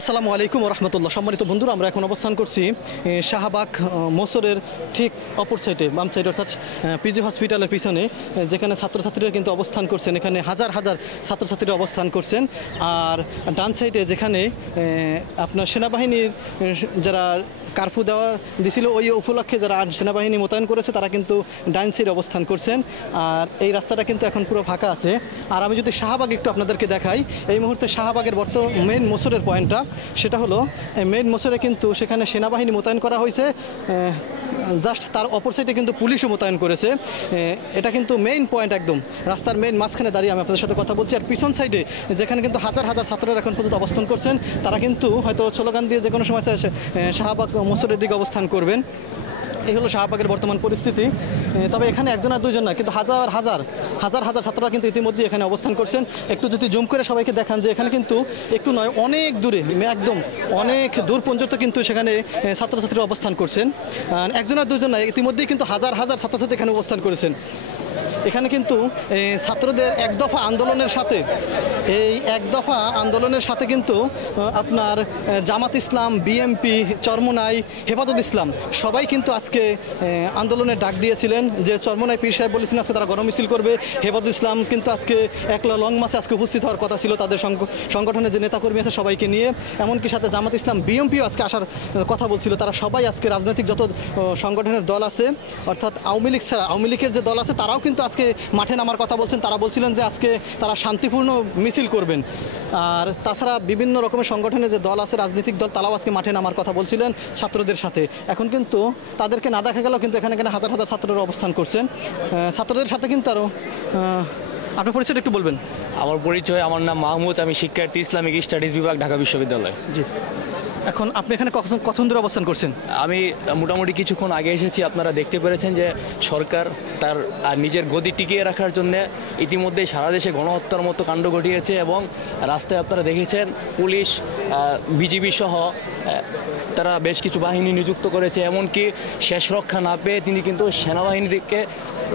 আসসালামু আলাইকুম রহমতুল্লাহ। সম্মানিত বন্ধুরা, আমরা এখন অবস্থান করছি শাহবাগ মোসরের ঠিক অপর সাইডে, বাম সাইডে, অর্থাৎ পিজি হসপিটালের পিছনে, যেখানে ছাত্রছাত্রীরা কিন্তু অবস্থান করছেন। এখানে হাজার হাজার ছাত্রছাত্রীরা অবস্থান করছেন। আর ডান সাইডে যেখানে আপনার সেনাবাহিনীর যারা কারফিউ দেওয়া দিছিল, ওই উপলক্ষে যারা সেনাবাহিনী মোতায়েন করেছে তারা কিন্তু ডাইন সাইডে অবস্থান করছেন। আর এই রাস্তাটা কিন্তু এখন পুরো ফাঁকা আছে। আর আমি যদি শাহবাগ একটু আপনাদেরকে দেখাই, এই মুহূর্তে শাহবাগের মেইন মোসরের পয়েন্টটা, সেটা হলো মেইন মোসরে কিন্তু সেখানে সেনাবাহিনী মোতায়েন করা হয়েছে, জাস্ট তার অপর সাইডে কিন্তু পুলিশও মোতায়েন করেছে। এটা কিন্তু মেইন পয়েন্ট, একদম রাস্তার মেইন মাঝখানে দাঁড়িয়ে আমি আপনাদের সাথে কথা বলছি। আর পিছন সাইডে যেখানে কিন্তু হাজার হাজার ছাত্ররা এখন পর্যন্ত অবস্থান করছেন, তারা কিন্তু হয়তো স্লোগান দিয়ে যে কোনো সময় শাহবাগ মোসরের দিকে অবস্থান করবেন। এই হলো শাহবাগের বর্তমান পরিস্থিতি। তবে এখানে একজন আর দুইজন না, কিন্তু হাজার হাজার হাজার হাজার ছাত্ররা কিন্তু ইতিমধ্যে এখানে অবস্থান করছেন। একটু যদি জুম করে সবাইকে দেখান যে এখানে কিন্তু একটু নয়, অনেক দূরে, একদম অনেক দূর পর্যন্ত কিন্তু সেখানে ছাত্রছাত্রীরা অবস্থান করছেন। একজন আর দুইজন না, ইতিমধ্যেই কিন্তু হাজার হাজার ছাত্রছাত্রী এখানে অবস্থান করেছেন। এখানে কিন্তু ছাত্রদের এক দফা আন্দোলনের সাথে কিন্তু আপনার জামাত ইসলাম, বিএমপি, চরমোনাই, হেফাজত ইসলাম সবাই কিন্তু আজকে আন্দোলনের ডাক দিয়েছিলেন। যে চরমোনাই পীর সাহেব বলেছিলেন আজকে তারা গণমিছিল করবে, হেফাজত ইসলাম কিন্তু আজকে একলা লং মার্চে আজকে উপস্থিত হওয়ার কথা ছিল তাদের সংগঠনের যে নেতাকর্মী আছে সবাইকে নিয়ে। এমনকি সাথে জামাত ইসলাম, বিএমপিও আজকে আসার কথা বলছিল। তারা সবাই আজকে রাজনৈতিক যত সংগঠনের দল আছে, অর্থাৎ আওয়ামী লীগ ছাড়া, আওয়ামী লীগের যে দল আছে তারাও কিন্তু আজকে মাঠে নামার কথা বলছেন। তারা বলছিলেন যে আজকে তারা শান্তিপূর্ণ মিছিল করবেন। আর তাছাড়া বিভিন্ন রকমের সংগঠনের যে দল আছে, রাজনৈতিক দল, তারাও আজকে মাঠে নামার কথা বলছিলেন ছাত্রদের সাথে। এখন কিন্তু তাদেরকে না দেখা গেলেও কিন্তু এখানে হাজার হাজার ছাত্ররা অবস্থান করছেন। ছাত্রদের সাথে কিন্তু আরও আপনার পরিচয়টা একটু বলবেন। আমার পরিচয়, আমার নাম মাহমুদ, আমি শিক্ষার্থী, ইসলামিক স্টাডিজ বিভাগ, ঢাকা বিশ্ববিদ্যালয়। জি। এখন আপনি এখানে কখন ধরে অবস্থান করছেন? আমি মোটামুটি কিছুক্ষণ আগে এসেছি। আপনারা দেখতে পেরেছেন যে সরকার তার নিজের গদি টিকিয়ে রাখার জন্য ইতিমধ্যে সারা দেশে গণহত্যার মতো কাণ্ড ঘটিয়েছে এবং রাস্তায় আপনারা দেখেছেন পুলিশ, বিজিবি সহ তারা বেশ কিছু বাহিনী নিযুক্ত করেছে। এমনকি শেষ রক্ষা না পেয়ে তিনি কিন্তু সেনাবাহিনীকে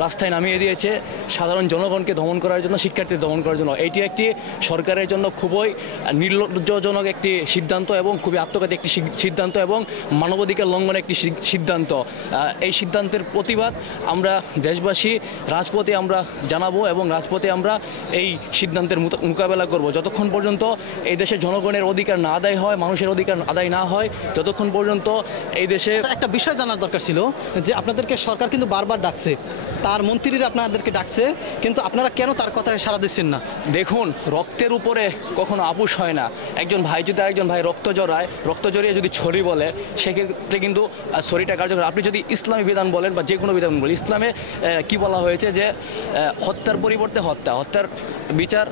রাস্তায় নামিয়ে দিয়েছে সাধারণ জনগণকে দমন করার জন্য, শিক্ষার্থীদের দমন করার জন্য। এটি একটি সরকারের জন্য খুবই নির্লজ্জজনক একটি সিদ্ধান্ত এবং খুবই আত্মঘাতী একটি সিদ্ধান্ত এবং মানবাধিকার লঙ্ঘনের একটি সিদ্ধান্ত। এই সিদ্ধান্তের প্রতিবাদ আমরা দেশবাসী রাজপথে আমরা জানাবো এবং রাজপথে আমরা এই সিদ্ধান্তের মোকাবেলা করব। যতক্ষণ পর্যন্ত এই দেশের জনগণের অধিকার না আদায় হয়, মানুষের অধিকার আদায় না হয়, ততক্ষণ পর্যন্ত এই দেশে একটা বিষয় জানার দরকার ছিল যে আপনাদেরকে সরকার কিন্তু বারবার ডাকছে, তার মন্ত্রীরা আপনাদেরকে ডাকছে, কিন্তু আপনারা কেন তার কথায় সাড়া দিচ্ছেন না? দেখুন, রক্তের উপরে কখনো আপোষ হয় না। একজন ভাই যদি আরেকজন ভাই রক্ত জড়িয়ে যদি ছড়ি বলে, সেক্ষেত্রে কিন্তু ছড়িটা কার্যকর। আপনি যদি ইসলামী বিধান বলেন বা যে কোনো বিধান বলেন, ইসলামে কি বলা হয়েছে যে হত্যার পরিবর্তে হত্যার বিচার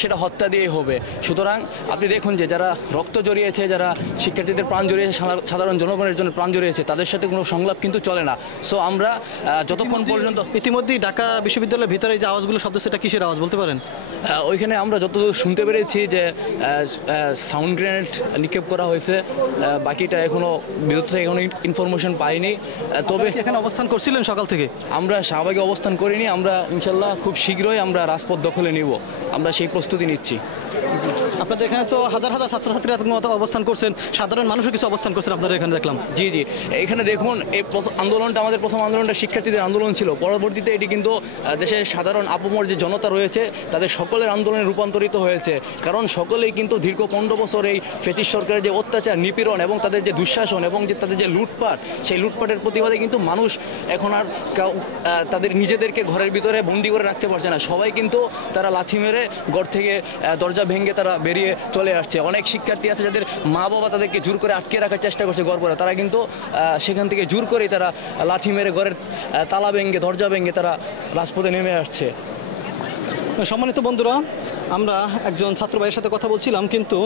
সেটা হত্যা দিয়েই হবে। সুতরাং আপনি দেখুন যে যারা রক্ত জড়িয়েছে, যারা শিক্ষার্থীদের প্রাণ জড়িয়েছে, সাধারণ জনগণের জন্য প্রাণ জড়িয়েছে, তাদের সাথে কোনো সংলাপ কিন্তু চলে না। সো আমরা যতক্ষণ পর্যন্ত ইতিমধ্যেই ঢাকা বিশ্ববিদ্যালয়ের ভিতরে যে আওয়াজগুলো শব্দ, সেটা কিসের আওয়াজ বলতে পারেন? ওইখানে আমরা যতদূর শুনতে পেরেছি যে সাউন্ড গ্রেনেড নিক্ষেপ করা হয়েছে। বাকিটা এখনও বিদ্যুৎ থেকে এখনো ইনফরমেশন পাইনি। তবে এখানে অবস্থান করছিলেন সকাল থেকে? আমরা শাহবাগে অবস্থান করিনি। আমরা ইনশাল্লাহ খুব শীঘ্রই আমরা রাজপথ দখলে নিব, আমরা সেই প্রস্তুতি নিচ্ছি। আপনাদের এখানে তো হাজার হাজার ছাত্রছাত্রীরা অবস্থান করছেন, সাধারণ মানুষও কিছু অবস্থান করছেন আপনারা এখানে দেখলাম। জি, এখানে দেখুন, এই আন্দোলনটা, আমাদের প্রথম আন্দোলনটা শিক্ষার্থীদের আন্দোলন ছিল। পরবর্তীতে এটি কিন্তু দেশের সাধারণ আপামর যে জনতা রয়েছে তাদের সকলের আন্দোলনে রূপান্তরিত হয়েছে। কারণ সকলেই কিন্তু দীর্ঘ 15 বছর এই ফ্যাসিস্ট সরকারের যে অত্যাচার, নিপীড়ন এবং তাদের যে দুঃশাসন এবং যে তাদের যে লুটপাট, সেই লুটপাটের প্রতিবাদে কিন্তু মানুষ এখন আর তাদের নিজেদেরকে ঘরের ভিতরে বন্দি করে রাখতে পারছে না। সবাই কিন্তু তারা লাথি মেরে ঘর থেকে দরজা ভেঙে তারা বেরিয়ে চলে আসছে। অনেক শিক্ষার্থী আছে যাদের মা বাবা তাদেরকে জোর করে আটকে রাখার চেষ্টা করছে ঘর পরে, তারা কিন্তু সেখান থেকে জোর করেই তারা লাথি মেরে ঘরের তালা ভেঙে, দরজা ভেঙে তারা রাজপথে নেমে আসছে। সম্মানিত বন্ধুরা, আমরা একজন ছাত্র ভাইয়ের সাথে কথা বলছিলাম, কিন্তু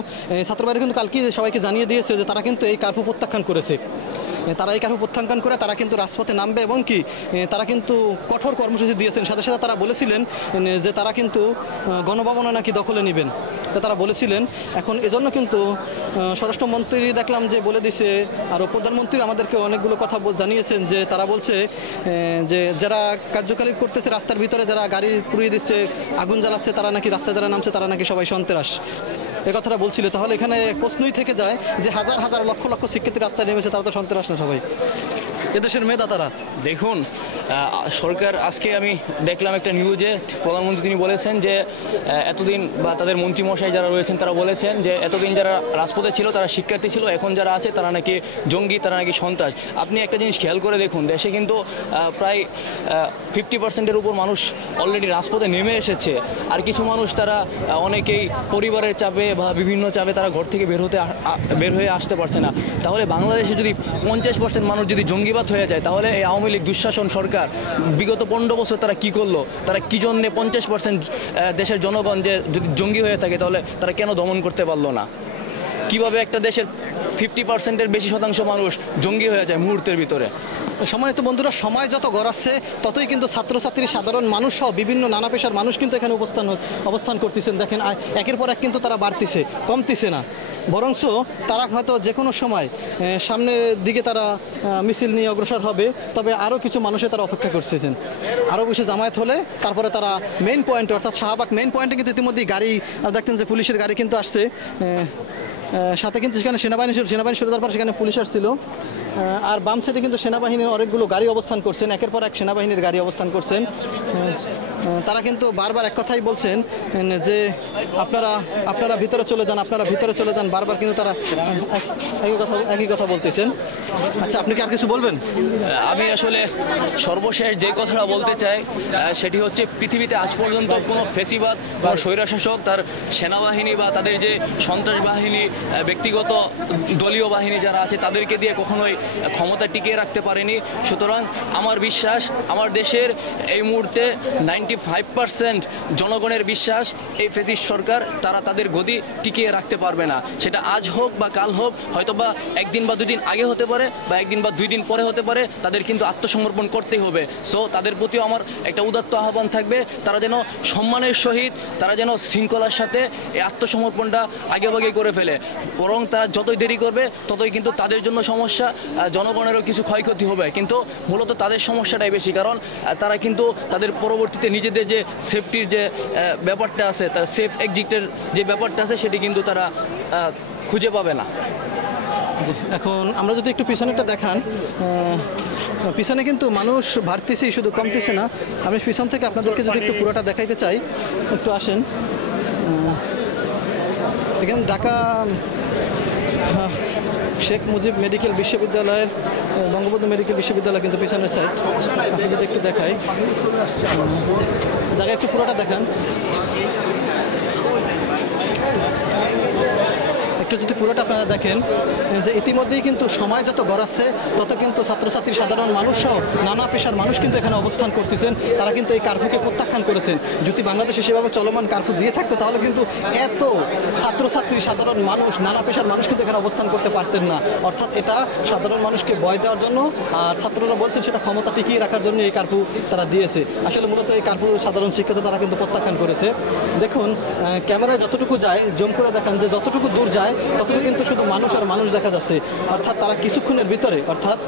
ছাত্র ভাইয়ের কিন্তু কালকে সবাইকে জানিয়ে দিয়েছে যে তারা কিন্তু এই কার্ফিউ প্রত্যাখ্যান করেছে। তারা এই কার্ফিউ প্রত্যাখ্যান করে তারা কিন্তু রাজপথে নামবে এবং কি তারা কিন্তু কঠোর কর্মসূচি দিয়েছেন। সাথে সাথে তারা বলেছিলেন যে তারা কিন্তু গণভবন নাকি দখলে নেবেন, তারা বলেছিলেন। এখন এজন্য কিন্তু স্বরাষ্ট্রমন্ত্রী দেখলাম যে বলে দিছে, আর প্রধানমন্ত্রী আমাদেরকে অনেকগুলো কথা জানিয়েছেন যে তারা বলছে যে যারা কার্যকরী করতেছে রাস্তার ভিতরে, যারা গাড়ি পুড়িয়ে দিচ্ছে, আগুন জ্বালাচ্ছে, তারা নাকি রাস্তায় যারা নামছে তারা নাকি সবাই সন্ত্রাস। এ কথাটা বলছিলে, তাহলে এখানে প্রশ্নই থেকে যায় যে হাজার হাজার লক্ষ লক্ষ শিক্ষার্থী রাস্তায় নেমেছে, তারা তো সন্ত্রাস না সবাই, এদেশের মেধা তারা। দেখুন, সরকার আজকে আমি দেখলাম একটা নিউজে প্রধানমন্ত্রী তিনি বলেছেন যে এতদিন বা তাদের মন্ত্রীমশাই যারা রয়েছেন তারা বলেছেন যে এতদিন যারা রাজপথে ছিল তারা শিক্ষার্থী ছিল, এখন যারা আছে তারা নাকি জঙ্গি, তারা নাকি সন্ত্রাস। আপনি একটা জিনিস খেয়াল করে দেখুন, দেশে কিন্তু প্রায় 50%-এর উপর মানুষ অলরেডি রাজপথে নেমে এসেছে। আর কিছু মানুষ তারা অনেকেই পরিবারের চাপে বা বিভিন্ন চাপে তারা ঘর থেকে বের হয়ে আসতে পারছে না। তাহলে বাংলাদেশে যদি 50% মানুষ যদি জঙ্গিবাদ হয়ে যায়, তাহলে এই আওয়ামী লীগ দুঃশাসন সরকার বিগত 15 বছর তারা কি করলো, তারা কি জন্যে 50% দেশের জনগণ যে যদি জঙ্গি হয়ে থাকে তাহলে তারা কেন দমন করতে পারলো না? কিভাবে একটা দেশের 50%-এর বেশি শতাংশ মানুষ জঙ্গি হয়ে যায় মুহূর্তের ভিতরে? সম্মানিত বন্ধুরা, সময় যত গড়াচ্ছে ততই কিন্তু ছাত্রছাত্রী, সাধারণ মানুষ সহ বিভিন্ন নানা পেশার মানুষ কিন্তু এখানে অবস্থান করতেছেন। দেখেন একের পর এক কিন্তু তারা বাড়তিছে, কমতিছে না, বরঞ্চ তারা হয়তো যে কোনো সময় সামনের দিকে তারা মিছিল নিয়ে অগ্রসর হবে। তবে আরও কিছু মানুষের তারা অপেক্ষা করতেছেন, আরও বেশি জামায়াত হলে তারপরে তারা মেইন পয়েন্টে অর্থাৎ শাহবাগ মেইন পয়েন্টে কিন্তু ইতিমধ্যেই গাড়ি দেখতেন যে পুলিশের গাড়ি কিন্তু আসছে, সাথে কিন্তু সেখানে সেনাবাহিনী ছিল, সেনাবাহিনী সরে যাওয়ার পর সেখানে পুলিশ আসছিল। আর বাম সাইডে কিন্তু সেনাবাহিনীর অনেকগুলো গাড়ি অবস্থান করছেন, একের পর এক সেনাবাহিনীর গাড়ি অবস্থান করছেন। তারা কিন্তু বারবার এক কথাই বলছেন যে আপনারা ভিতরে চলে যান, আপনারা ভিতরে চলে যান, বারবার কিন্তু তারা একই কথা বলতেছেন। আচ্ছা, আপনি কি আর কিছু বলবেন? আমি আসলে সর্বশেষ যে কথাটা বলতে চাই সেটি হচ্ছে, পৃথিবীতে আজ পর্যন্ত কোনো ফেসিবাদ, কোনো স্বৈরশাসক তার সেনাবাহিনী বা তাদের যে সন্ত্রাস বাহিনী, ব্যক্তিগত দলীয় বাহিনী যারা আছে তাদেরকে দিয়ে কখনোই ক্ষমতা টিকিয়ে রাখতে পারেনি। সুতরাং আমার বিশ্বাস, আমার দেশের এই মুহূর্তে 95% জনগণের বিশ্বাস এই ফ্যাসিস্ট সরকার তারা তাদের গদি টিকিয়ে রাখতে পারবে না। সেটা আজ হোক বা কাল হোক, হয়তো বা একদিন বা দুদিন আগে হতে পারে বা একদিন বা 2 দিন পরে হতে পারে, তাদের কিন্তু আত্মসমর্পণ করতেই হবে। সো তাদের প্রতিও আমার একটা উদাত্ত আহ্বান থাকবে, তারা যেন সম্মানের সহিত, তারা যেন শৃঙ্খলার সাথে এই আত্মসমর্পণটা আগেভাগে করে ফেলে। বরং তারা যতই দেরি করবে ততই কিন্তু তাদের জন্য সমস্যা, জনগণেরও কিছু ক্ষয়ক্ষতি হবে। কিন্তু মূলত তাদের সমস্যাটাই বেশি, কারণ তারা কিন্তু তাদের পরবর্তীতে নিজেদের যে সেফটির যে ব্যাপারটা আছে, তার সেফ এক্সিটের যে ব্যাপারটা আছে সেটি কিন্তু তারা খুঁজে পাবে না। এখন আমরা যদি একটু পিছনেটা দেখান, পিছনে কিন্তু মানুষ বাড়তেছেই, শুধু কমতেছে না। আমি পিছন থেকে আপনাদেরকে যদি একটু পুরোটা দেখাইতে চাই, একটু আসেন। এখানে ঢাকা শেখ মুজিব মেডিকেল বিশ্ববিদ্যালয়ের, বঙ্গবন্ধু মেডিকেল বিশ্ববিদ্যালয় কিন্তু পিছনের সাইড, আপনি যদি একটু দেখাই, জায়গা একটু পুরোটা দেখান। একটু যদি পুরোটা আপনারা দেখেন যে ইতিমধ্যেই কিন্তু সময় যত গড়াচ্ছে তত কিন্তু ছাত্রছাত্রী, সাধারণ মানুষ সহ নানা পেশার মানুষ কিন্তু এখানে অবস্থান করতেছেন। তারা কিন্তু এই কারফিউকে প্রত্যাখ্যান করেছেন। যদি বাংলাদেশে সেভাবে চলমান কারফিউ দিয়ে থাকতো তাহলে কিন্তু এত ছাত্রছাত্রী, সাধারণ মানুষ, নানা পেশার মানুষ কিন্তু এখানে অবস্থান করতে পারতেন না। অর্থাৎ এটা সাধারণ মানুষকে ভয় দেওয়ার জন্য, আর ছাত্ররা বলছেন সেটা ক্ষমতা টিকিয়ে রাখার জন্য এই কারফিউ তারা দিয়েছে। আসলে মূলত এই কারফিউ সাধারণ শিক্ষার্থী তারা কিন্তু প্রত্যাখ্যান করেছে। দেখুন, ক্যামেরায় যতটুকু যায়, জুম করে দেখান যে যতটুকু দূর যায় ততটুকু কিন্তু শুধু মানুষ আর মানুষ দেখা যাচ্ছে। অর্থাৎ তারা কিছুক্ষণের ভিতরে, অর্থাৎ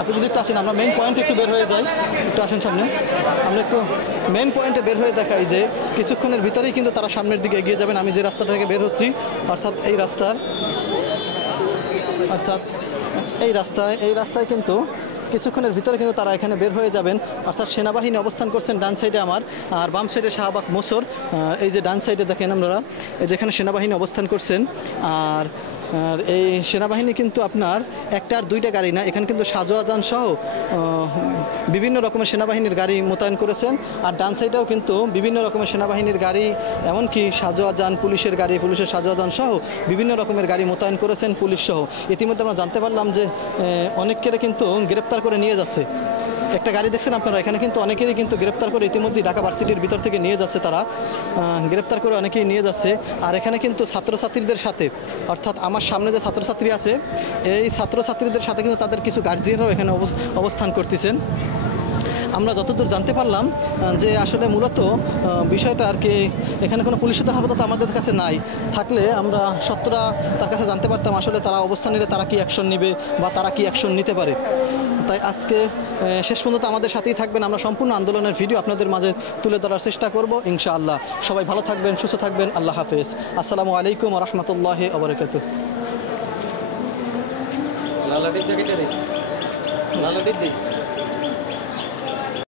আপনি যদি একটু আসেন, আমরা মেইন পয়েন্টে একটু বের হয়ে যাই, একটু আসেন সামনে, আমরা একটু মেইন পয়েন্টে বের হয়ে দেখাই যে কিছুক্ষণের ভিতরেই কিন্তু তারা সামনের দিকে এগিয়ে যাবেন। আমি যে রাস্তা থেকে বের হচ্ছি, অর্থাৎ এই রাস্তায় কিন্তু কিছুক্ষণের ভিতরে কিন্তু তারা এখানে বের হয়ে যাবেন। অর্থাৎ সেনাবাহিনী অবস্থান করছেন ডান সাইডে আমার, আর বাম সাইডে শাহবাগ মোসর। এই যে ডান সাইডে দেখেন আপনারা, এই যেখানে সেনাবাহিনী অবস্থান করছেন। আর এই সেনাবাহিনী কিন্তু আপনার একটা আর দুইটা গাড়ি না, এখানে কিন্তু সাজোয়াজান সহ বিভিন্ন রকমের সেনাবাহিনীর গাড়ি মোতায়েন করেছেন। আর ডান সাইডেও কিন্তু বিভিন্ন রকমের সেনাবাহিনীর গাড়ি, এমনকি সাজোয়াজান, পুলিশের গাড়ি, পুলিশের সাজোয়াজান সহ বিভিন্ন রকমের গাড়ি মোতায়েন করেছেন পুলিশ সহ। ইতিমধ্যে আমরা জানতে পারলাম যে অনেকের কিন্তু গ্রেপ্তার করে নিয়ে যাচ্ছে। একটা গাড়ি দেখছেন আপনারা, এখানে কিন্তু অনেকেরই কিন্তু গ্রেপ্তার করে ইতিমধ্যেই ঢাকা ভার্সিটির ভিতর থেকে নিয়ে যাচ্ছে, তারা গ্রেপ্তার করে অনেকেই নিয়ে যাচ্ছে। আর এখানে কিন্তু ছাত্রছাত্রীদের সাথে, অর্থাৎ আমার সামনে যে ছাত্রছাত্রী আছে, এই ছাত্রছাত্রীদের সাথে কিন্তু তাদের কিছু গার্জিয়ানরাও এখানে অবস্থান করতেছেন। আমরা যতদূর জানতে পারলাম যে আসলে মূলত বিষয়টা আর কি এখানে কোনো পুলিশের আপাতত আমাদের কাছে নাই, থাকলে আমরা সত্যটা তার কাছে জানতে পারতাম আসলে তারা অবস্থান নিলে তারা কি অ্যাকশন নেবে বা তারা কি অ্যাকশন নিতে পারে। তাই আজকে শেষ পর্যন্ত আমাদের সাথেই থাকবেন, আমরা সম্পূর্ণ আন্দোলনের ভিডিও আপনাদের মাঝে তুলে ধরার চেষ্টা করব ইনশাআল্লাহ। সবাই ভালো থাকবেন, সুস্থ থাকবেন, আল্লাহ হাফেজ। আসসালামু আলাইকুম ওয়া রাহমাতুল্লাহি ওয়া বারাকাতুহু। লালাদীপ জ্যাকেটে লালাদীপ